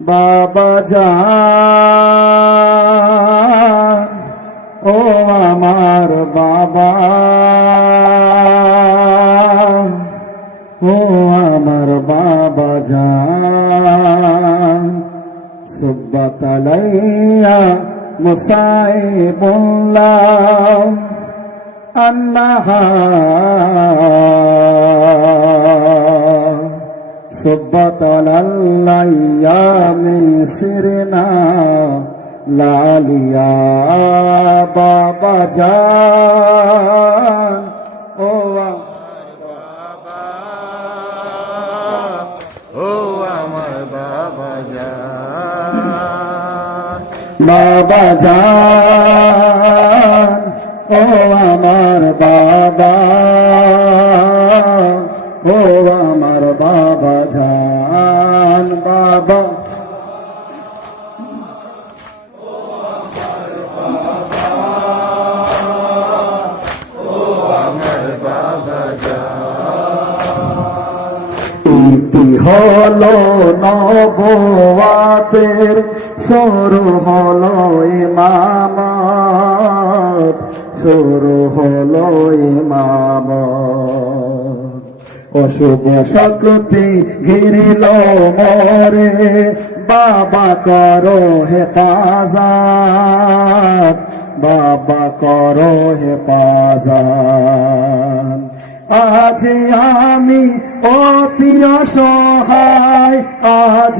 বাবা জান ও আমার বাবা, ও আমার বাবা জান। সুব্বাত আলাইয়া মুসাইবুল্লাহ আন্নাহা সুব্বাত আলাইয়ামি সিরনা লালিয়া বাবা জান ও আমার বাবা জান, বাবা জান ও আমার বাবা, ও আমার বাবা জান। বাবা ইতি হলো নবুয়াতের, শুরু হলো ইমামত, শুরু হলো ইমামত। অশুভ শক্তি ঘিরিল মোরে, বাবা করো হেফাজত, বাবা করো হেফাজত। আজ আমি অতি অসহায়, আজ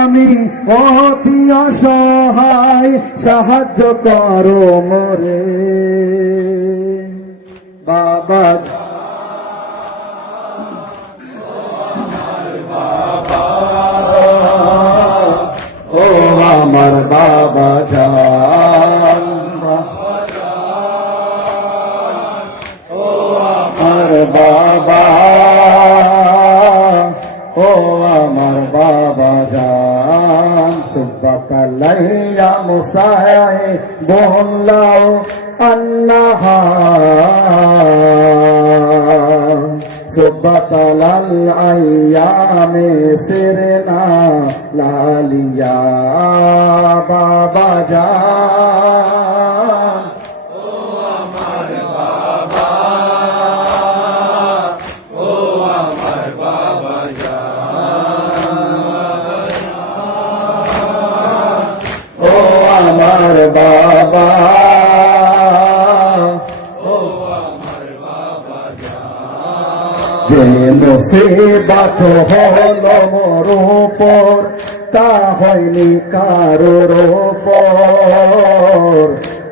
আমি অতি অসহায়, সাহায্য করো মোরে বাবা। ও আমার বাবা জান, আমার বাবা, ও আমার বাবা জান। সুব্বাত আলাইয়া মুসাইবুল্লাহ আন্নাহা সুব্বাত আলাইয়ামি সিরনা লালিয়া বাবা জান ও আমার বাবা, ও আমার বাবা জান, ও আমার বাবা, যে মুসিবত হলো মোর উপর, তা হয়নি কারোর উপর,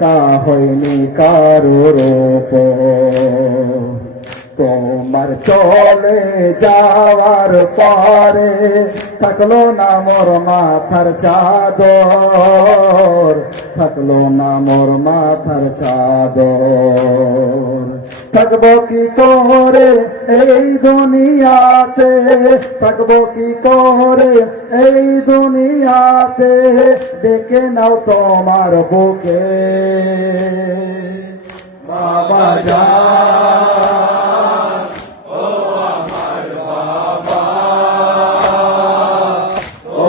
তা হয়নি কারোর উপর। তোমার চলে যাওয়ার পরে থাকলো না মোর মাথার চাদর, থাকলো না মোর মাথার চাদর। থাকবো কি করে এই দুনিয়াতে, থাকবো কি করে এই দুনিয়াতে, ডেকে নাও তোমার বুকে বাবা জান, ও আমার বাবা, ও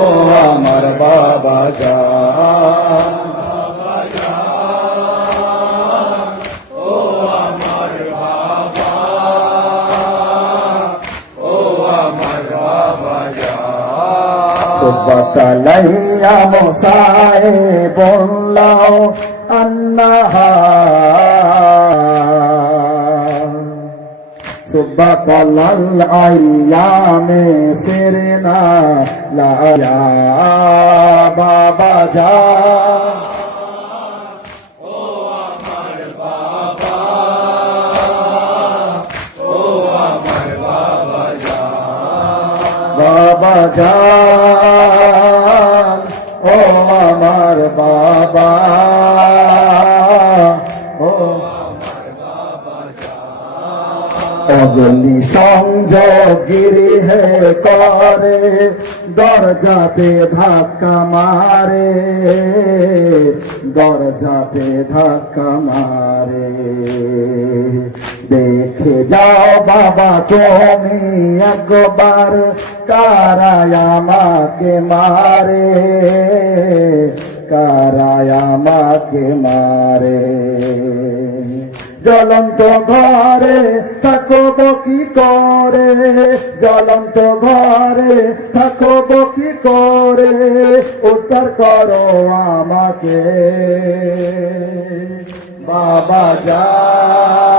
আমার বাবা জান, বাবা জান, ও আমার বাবা, ও আমার বাবা জান। সুব্বাত আলাইয়া মুসাইবুল্লাহ আন্নাহা সুব্বাত আলাইয়ামি সিরনা লালিয়া বাবা জান, ও আমার বাবা, ও আমার বাবা জান, বাবা জান, ও আমার বাবা, ও অগ্নি সংযোগ গিরিহে করে, দরজাতে ধাক্কা মারে, দরজাতে ধাক্কা মারে। দেখে যাও বাবা তুমি একবার, কারায় আমাকে মারে, কারায় আমাকে মারে। জ্বলন্ত ঘরে থাকব কি করে, জ্বলন্ত ঘরে থাকব কি করে, উদ্ধার করো আমাকে বাবা জান,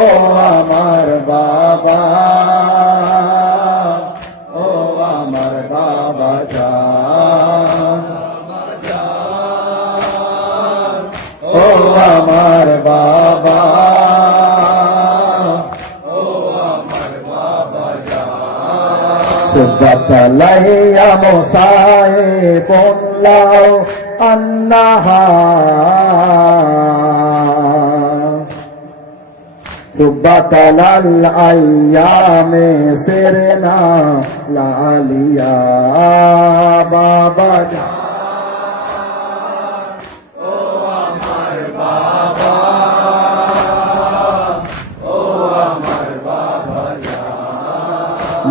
ও আমার বাবা, ও আমার বাবা জান, ও আমার বাবা, ও আমার বাবা জান। সুবতালাইয়া মোসায়ে বললাও আন্নাহা, সুবতালাল আইয়ামে সিরনা লালিয়া বাবা জান,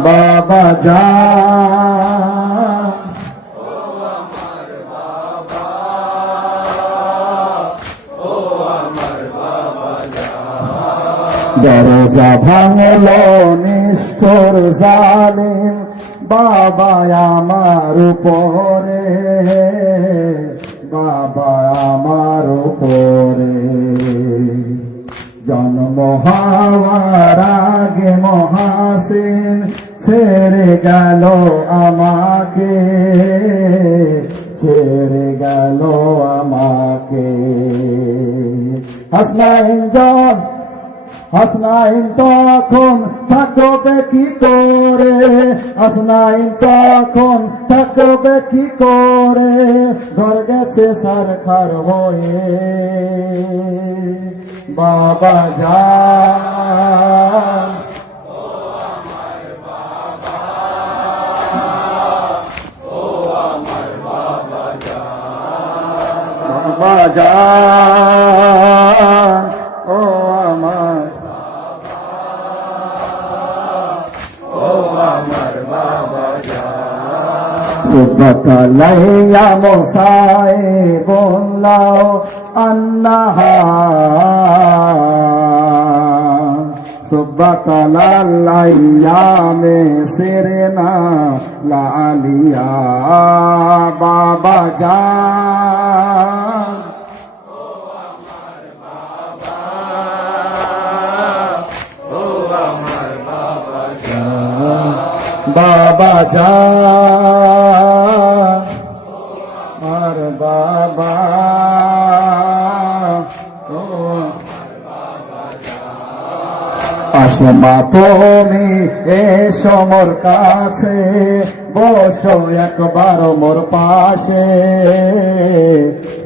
বাবা জান, ও আমার বাবা, ও আমার বাবা জান। দরজা ভাঙলো নিষ্ঠুর জালিম বাবা আমার উপরে, বাবা আমার উপরে। জন্ম হওয়ার আগে মহাসিন ছেড়ে গেল আমাকে, ছেড়ে গেল আমাকে। হাসনাইন তখন থাকবে কি করে, হাসনাইন তখন থাকবে কি করে, ঘর গেছে সারখার হয়ে বাবা জান, ও আমার বাবা, ও আমার বাবা জান, বাবা জান, ও আমার বাবা, ও আমার বাবা জান। সুবতালাইয়া মোসায়ে বললাও আন্নাহা, সুবতালাল আইয়ামে সিরনা লালিয়া বাবা জান, ও আমার বাবা, ও আমার বাবা জান, বাবা জান, আমার বাবা, ও আসমা তুমি এসো মোর কাছে, বসো একবার মোর পাশে,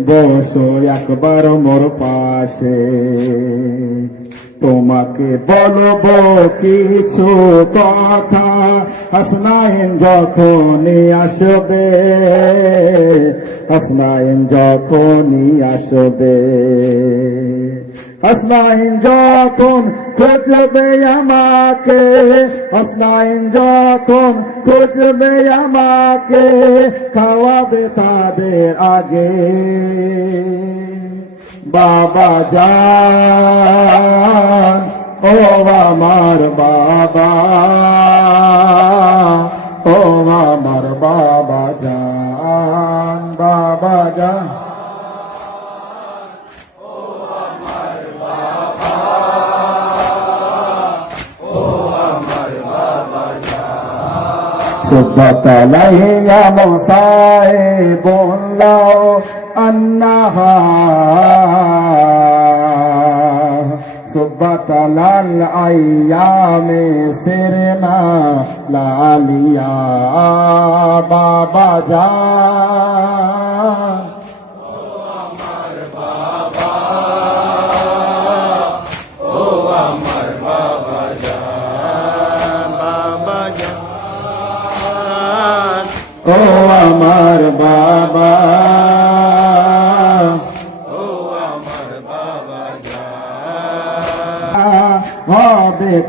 বসো একবার মোর পাশে। তোমাকে বলবো কিছু কথা, হাসনাইন যখনই আসবে, হাসনাইন যখনই আসবে। হাসনাইন যখন খুঁজবে আমাকে, হাসনাইন যখন খুঁজবে আমাকে, খাওয়াবে তাদের আগে বাবা জান, ও আমার বাবা, ও আমার বাবা জান, বাবা জান, সুবতালাইয়া মোসায়ে বললাও আন্নাহা, সুবতালাল আইয়ামে সিরনা লালিয়া বাবা জান, ও আমার বাবা, ও আমার বাবা জান, বাবা জান, ও আমার বাবা।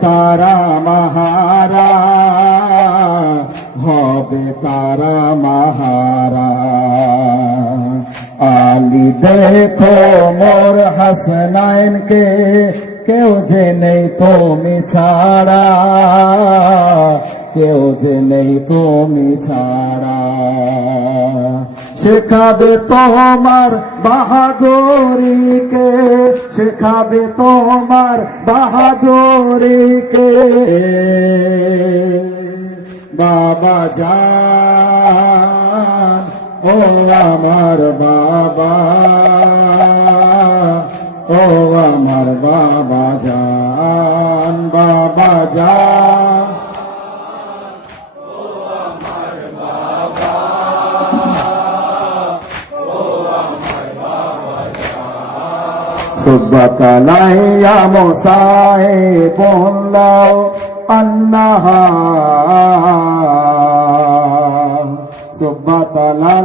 তারা মাহারা, হবে তারা মাহারা। আলী দেখো মোর হাসনাইনকে, কেউ যে নেই তুমি ছাড়া, কেউ যে নেই তুমি ছাড়া। শেখাবে তোমার বাহাদুরিকে, শেখাবে তোমার বাহাদুরিকে। বাবা জান ও আমার বাবা, ও আমার বাবা জান, বাবা জান। সুবহানাল্লাহ মুসায়ে বললাও আন্নাহা, সুবহানাল্লাহ।